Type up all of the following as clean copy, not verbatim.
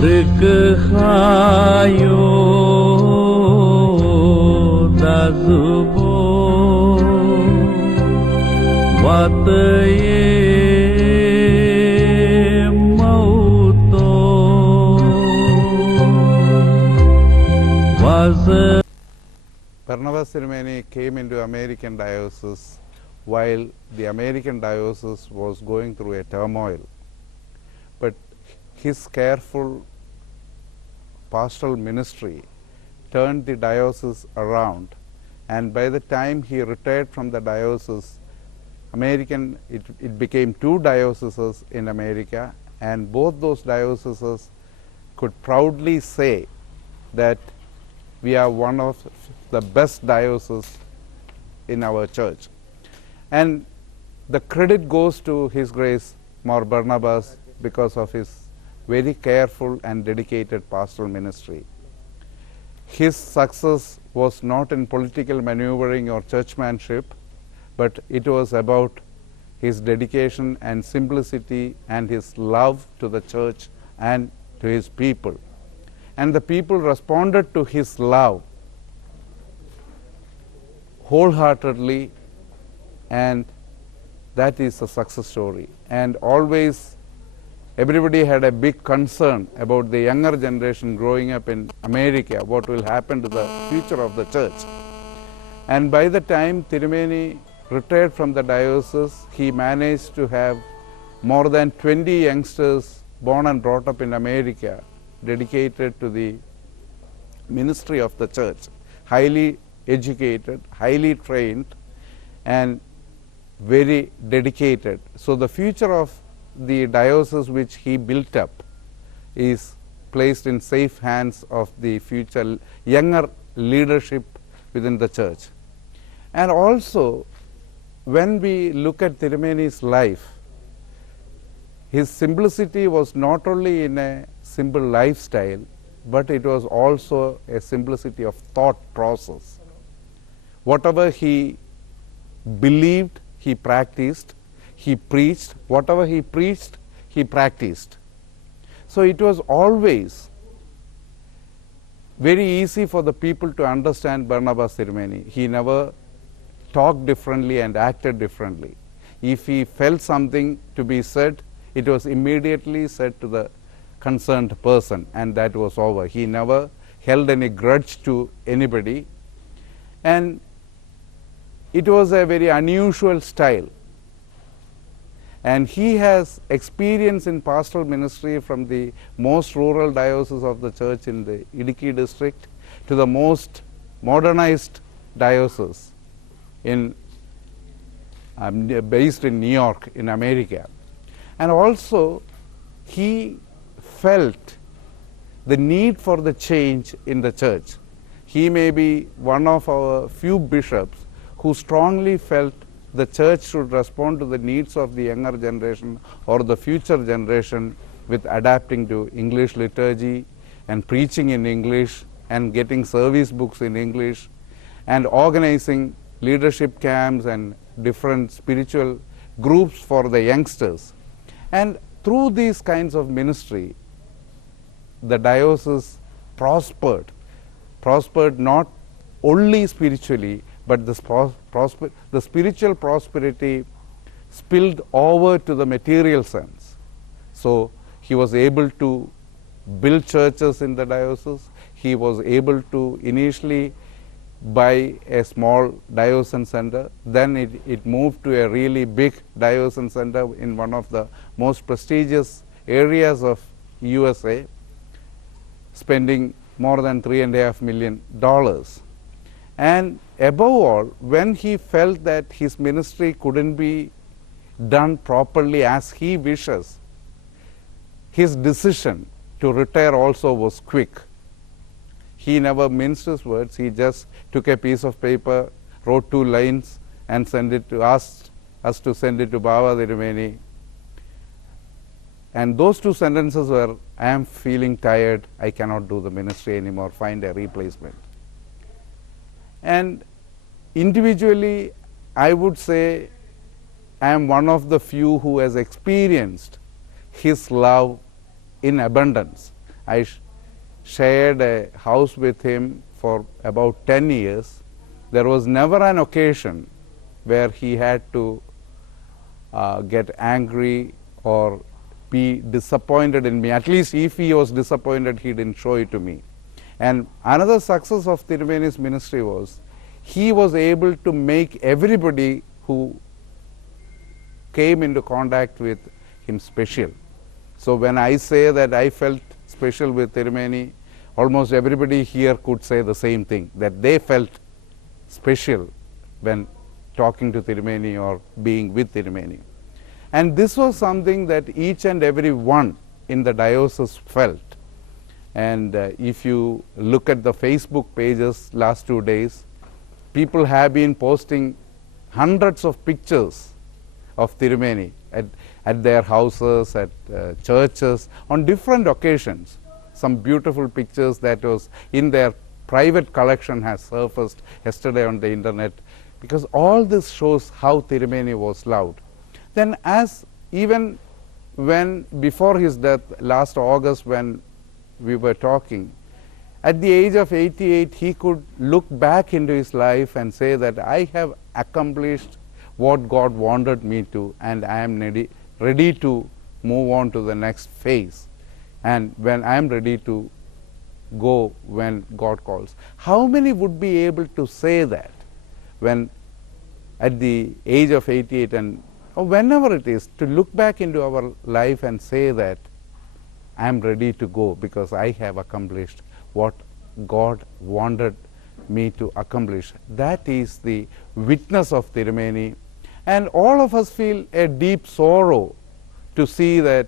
Rekahayo dazubo wataye mauto was. Barnabas Ceremony came into American diocese while the American diocese was going through a turmoil. But his careful pastoral ministry turned the diocese around, and by the time he retired from the diocese, it became two dioceses in America, and both those dioceses could proudly say that we are one of the best dioceses in our church. And the credit goes to His Grace Mar Barnabas because of his very careful and dedicated pastoral ministry. His success was not in political maneuvering or churchmanship, but it was about his dedication and simplicity and his love to the church and to his people. And the people responded to his love wholeheartedly, and that is a success story. And always everybody had a big concern about the younger generation growing up in America, what will happen to the future of the church. And by the time Tirumeni retired from the diocese, he managed to have more than 20 youngsters born and brought up in America dedicated to the ministry of the church, highly educated, highly trained, and very dedicated. So the future of the diocese which he built up is placed in safe hands of the future younger leadership within the church. And also, when we look at Tirumeni's life, his simplicity was not only in a simple lifestyle, but it was also a simplicity of thought process. Whatever he believed, he practiced. He preached. Whatever he preached, he practiced. So it was always very easy for the people to understand Barnabas Tirumeni. He never talked differently and acted differently. If he felt something to be said, it was immediately said to the concerned person, and that was over. He never held any grudge to anybody, and it was a very unusual style. And he has experience in pastoral ministry from the most rural diocese of the church in the Idukki district to the most modernized diocese based in New York in America. And also he felt the need for the change in the church. He may be one of our few bishops who strongly felt the church should respond to the needs of the younger generation or the future generation with adapting to English liturgy and preaching in English and getting service books in English and organizing leadership camps and different spiritual groups for the youngsters. And through these kinds of ministry, the diocese prospered not only spiritually, but the spiritual prosperity spilled over to the material sense. So he was able to build churches in the diocese. He was able to initially buy a small diocesan center. Then it moved to a really big diocesan center in one of the most prestigious areas of USA, spending more than $3.5 million. And above all, when he felt that his ministry couldn't be done properly as he wishes, his decision to retire also was quick. He never minced his words. He just took a piece of paper, wrote 2 lines, and asked us to send it to Baba Tirumeni. And those 2 sentences were, "I am feeling tired, I cannot do the ministry anymore, find a replacement." And individually, I would say I am one of the few who has experienced his love in abundance. I shared a house with him for about 10 years. There was never an occasion where he had to get angry or be disappointed in me. At least if he was disappointed, he didn't show it to me. And another success of Tirumeni's ministry was he was able to make everybody who came into contact with him special. So when I say that I felt special with Tirumeni, almost everybody here could say the same thing, that they felt special when talking to Tirumeni or being with Tirumeni. And this was something that each and every one in the diocese felt. And if you look at the Facebook pages last 2 days, people have been posting hundreds of pictures of Tirumeni at their houses, at churches, on different occasions. Some beautiful pictures that was in their private collection has surfaced yesterday on the internet, because all this shows how Tirumeni was loved. Then as even when before his death last August, when we were talking, at the age of 88 he could look back into his life and say that I have accomplished what God wanted me to, and I am ready to move on to the next phase, and when I am ready to go when God calls. How many would be able to say that when at the age of 88, and or whenever it is, to look back into our life and say that I am ready to go because I have accomplished what God wanted me to accomplish? That is the witness of Tirumeni. And all of us feel a deep sorrow to see that,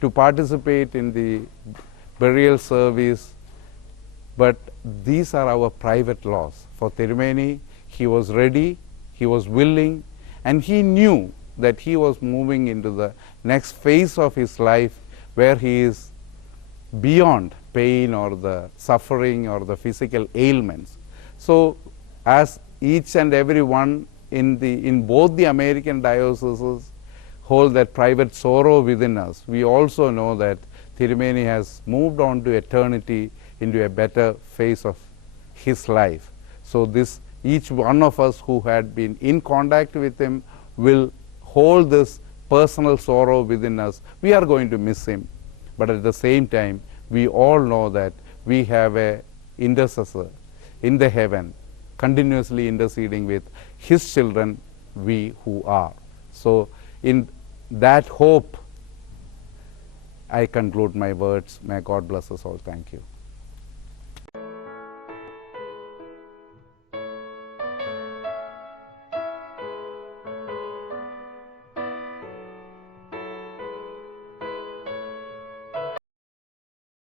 to participate in the burial service, but these are our private loss. For Tirumeni, he was ready, he was willing, and he knew that he was moving into the next phase of his life where he is beyond pain or the suffering or the physical ailments. So as each and every one in both the American dioceses hold that private sorrow within us, we also know that Tirumeni has moved on to eternity, into a better phase of his life. So this, each one of us who had been in contact with him will hold this personal sorrow within us. We are going to miss him, but at the same time we all know that we have a intercessor in the heaven continuously interceding with his children, we who are. So in that hope I conclude my words. May God bless us all. Thank you.